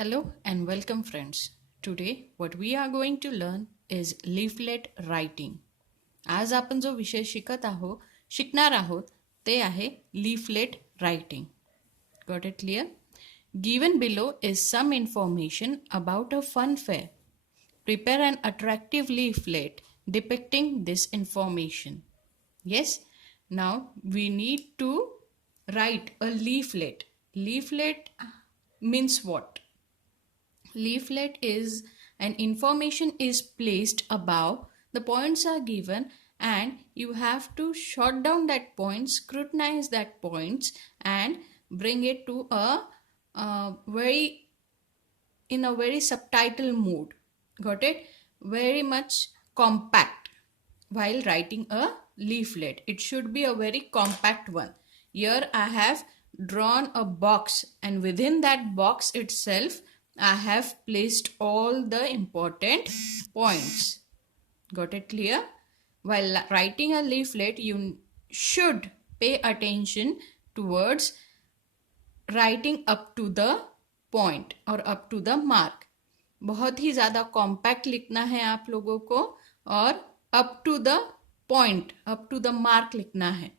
Hello and welcome friends. Today what we are going to learn is leaflet writing. आज आपण जो विषय शिकणार आहोत ते आहे leaflet writing. Got it clear? Given below is some information about a fun fair. Prepare an attractive leaflet depicting this information. Yes, now we need to write a leaflet. Leaflet means what? Leaflet is an information is placed above, the points are given, and you have to short down that point, scrutinize that points, and bring it to a very subtitle mode. Got it? Very much compact. While writing a leaflet, it should be a very compact one. Here I have drawn a box, and within that box itself I have placed all the important points. Got it clear? While writing a leaflet, you should pay attention towards writing up to the point or up to the mark. बहुत ही ज़्यादा compact लिखना है आप लोगों को और up to the point, up to the mark लिखना है.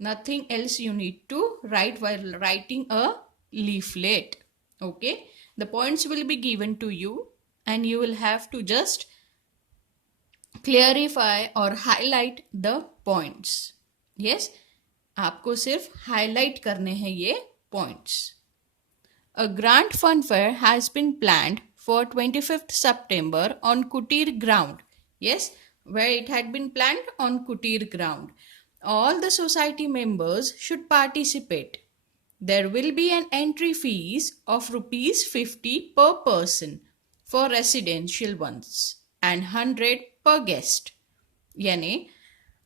Nothing else you need to write while writing a leaflet. Okay? The points will be given to you and you will have to just clarify or highlight the points. Yes, आपको सिर्फ highlight करने हैं ये points. A grand fun fair has been planned for 25th September on Kutir ground. Yes, where it had been planned on Kutir ground. All the society members should participate. There will be an entry fees of rupees 50 per person for residential ones and 100 per guest. Yani,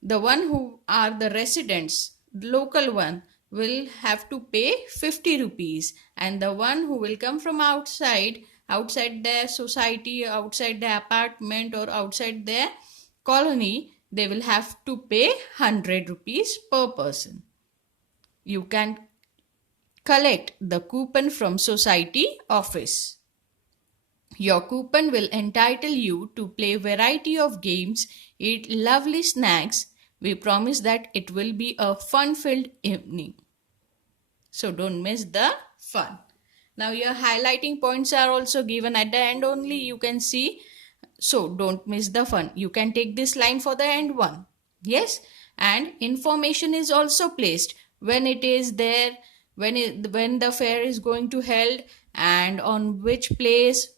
the one who are the residents, the local one, will have to pay 50 rupees, and the one who will come from outside their society, outside their apartment or outside their colony, they will have to pay 100 rupees per person. You can collect the coupon from society office. Your coupon will entitle you to play variety of games, eat lovely snacks. We promise that it will be a fun-filled evening. So don't miss the fun. Now your highlighting points are also given at the end only. You can see. So don't miss the fun. You can take this line for the end one. Yes. And information is also placed when it is there, when the fair is going to held, and on which place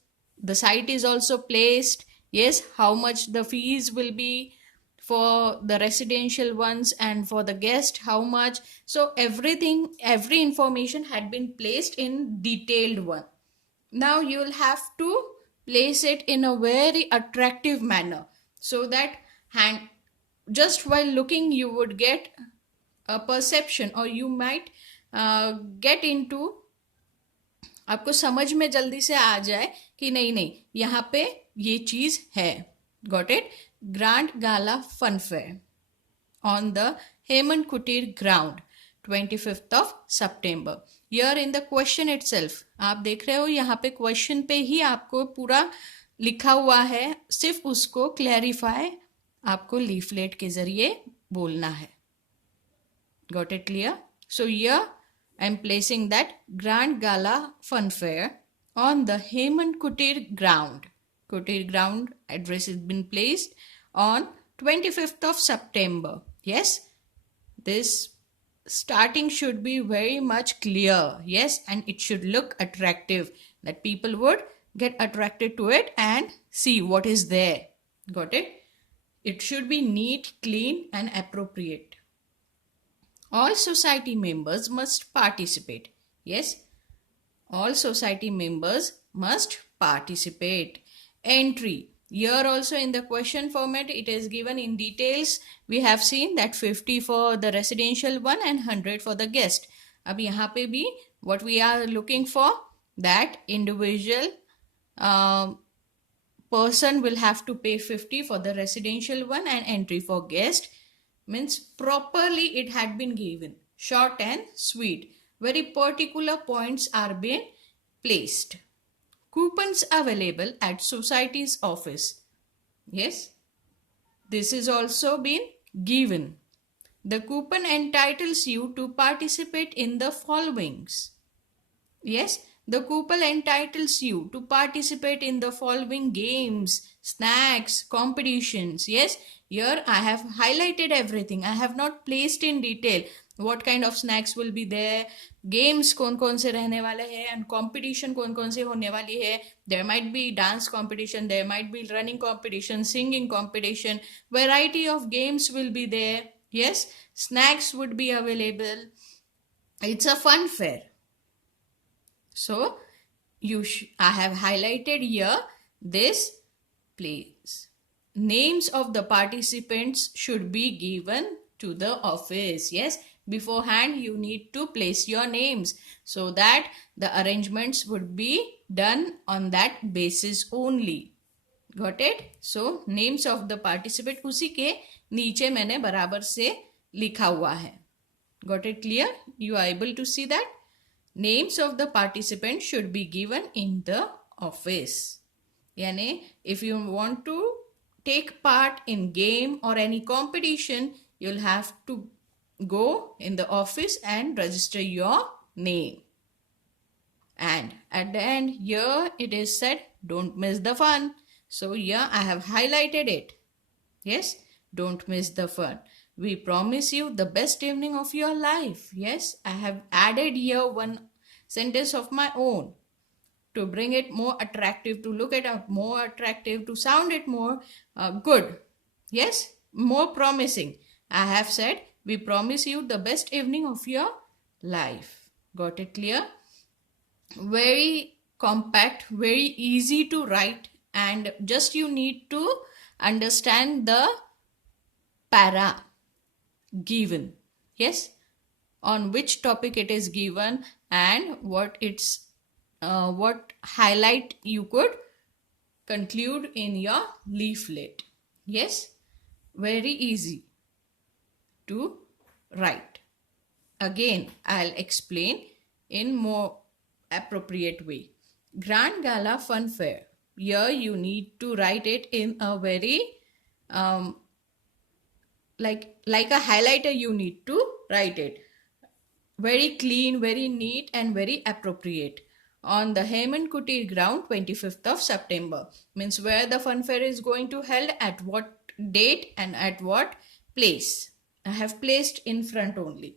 the site is also placed. Yes, how much the fees will be for the residential ones and for the guest how much. So every information had been placed in detailed one. Now you will have to place it in a very attractive manner so that just while looking you would get a perception, or you might get into, आपको समझ में जल्दी से आ जाए कि नहीं यहाँ पे ये चीज है. Got it? Grand Gala Fun Fair on the Hemant Kutir ground, 25th of September. Here in the question itself, आप देख रहे हो यहाँ पे क्वेश्चन पे ही आपको पूरा लिखा हुआ है, सिर्फ उसको क्लैरिफाई आपको लीफलेट के जरिए बोलना है. Got it clear? So here I am placing that Grand Gala Fun Fair on the Hemant Kutir ground. Kutir ground address has been placed on 25th of September. Yes, this starting should be very much clear. Yes, and it should look attractive, that people would get attracted to it and see what is there. Got it? It should be neat, clean and appropriate. All society members must participate. Yes, all society members must participate. Entry. Here also in the question format it is given in details. We have seen that 50 for the residential one and 100 for the guest. अब यहाँ पे भी what we are looking for, that individual person will have to pay 50 for the residential one and entry for guest. Means properly it had been given, short and sweet. Very particular points are being placed. coupons available at society's office. Yes, this is also been given. The coupon entitles you to participate in the followings. Yes, the coupon entitles you to participate in the following games, snacks, competitions. Yes, here I have highlighted everything. I have not placed in detail what kind of snacks will be there, games कौन कौन से रहने वाले हैं, and competition कौन कौन से होने वाली है. There might be dance competition, there might be running competition, singing competition, variety of games will be there. Yes, snacks would be available. It's a fun fair. So I have highlighted here this place. Names of the participants should be given to the office. Yes, beforehand you need to place your names so that the arrangements would be done on that basis only. Got it? So names of the participant उसी के नीचे मैंने बराबर से लिखा हुआ है. Got it clear? You are able to see that? Names of the participants should be given in the office. यानी if you want to take part in game or any competition, you'll have to go in the office and register your name. And at the end here it is said, don't miss the fun. So here I have highlighted it. Yes, don't miss the fun. We promise you the best evening of your life. Yes, I have added here one sentence of my own to bring it more attractive, to look at it more attractive, to sound it more good. Yes, more promising. I have said, we promise you the best evening of your life. Got it clear? Very compact, very easy to write, and just you need to understand the para given. Yes, on which topic it is given and what its what highlight you could conclude in your leaflet. Yes, very easy to write. Again, I'll explain in more appropriate way. Grand Gala Fun Fair. Here you need to write it in a very like a highlighter. You need to write it very clean, very neat, and very appropriate. On the Hemant Kutir ground, 25th of September. Means where the fun fair is going to held, at what date and at what place. I have placed in front only.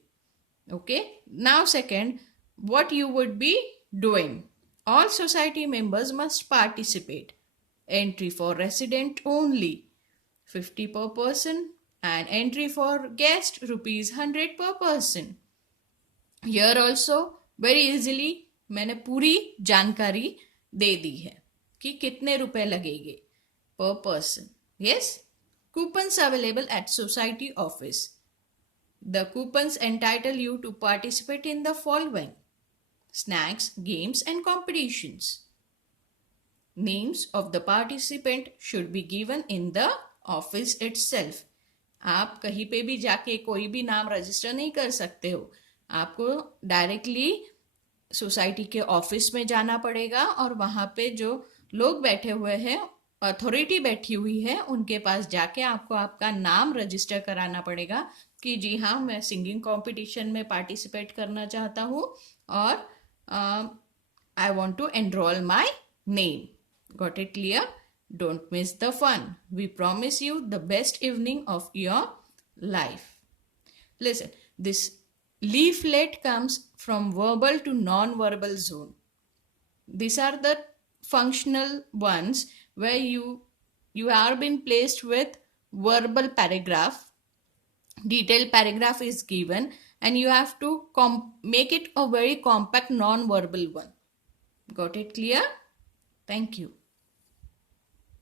Okay. Now second, what you would be doing. All society members must participate. Entry for resident only, 50 per person, and entry for guest, ₹100 per person. Here also very easily मैंने पूरी जानकारी दे दी है कि कितने रुपए लगेंगे per person. Yes, coupons available at society office. The coupons entitle you to participate in the following: snacks, games, and competitions. Names of the participant should be given in the office itself. आप कहीं पे भी जाके कोई भी नाम register नहीं कर सकते हो. आपको डायरेक्टली सोसाइटी के ऑफिस में जाना पड़ेगा और वहाँ पे जो लोग बैठे हुए हैं, अथॉरिटी बैठी हुई है, उनके पास जाके आपको आपका नाम रजिस्टर कराना पड़ेगा कि जी हाँ, मैं सिंगिंग कंपटीशन में पार्टिसिपेट करना चाहता हूँ और I want to enrol my name. Got it clear? Don't miss the fun. We promise you the best evening of your life. Listen, this leaflet comes from verbal to non-verbal zone. These are the functional ones where you are been placed with verbal paragraph. Detailed paragraph is given and you have to make it a very compact non-verbal one. Got it clear? Thank you.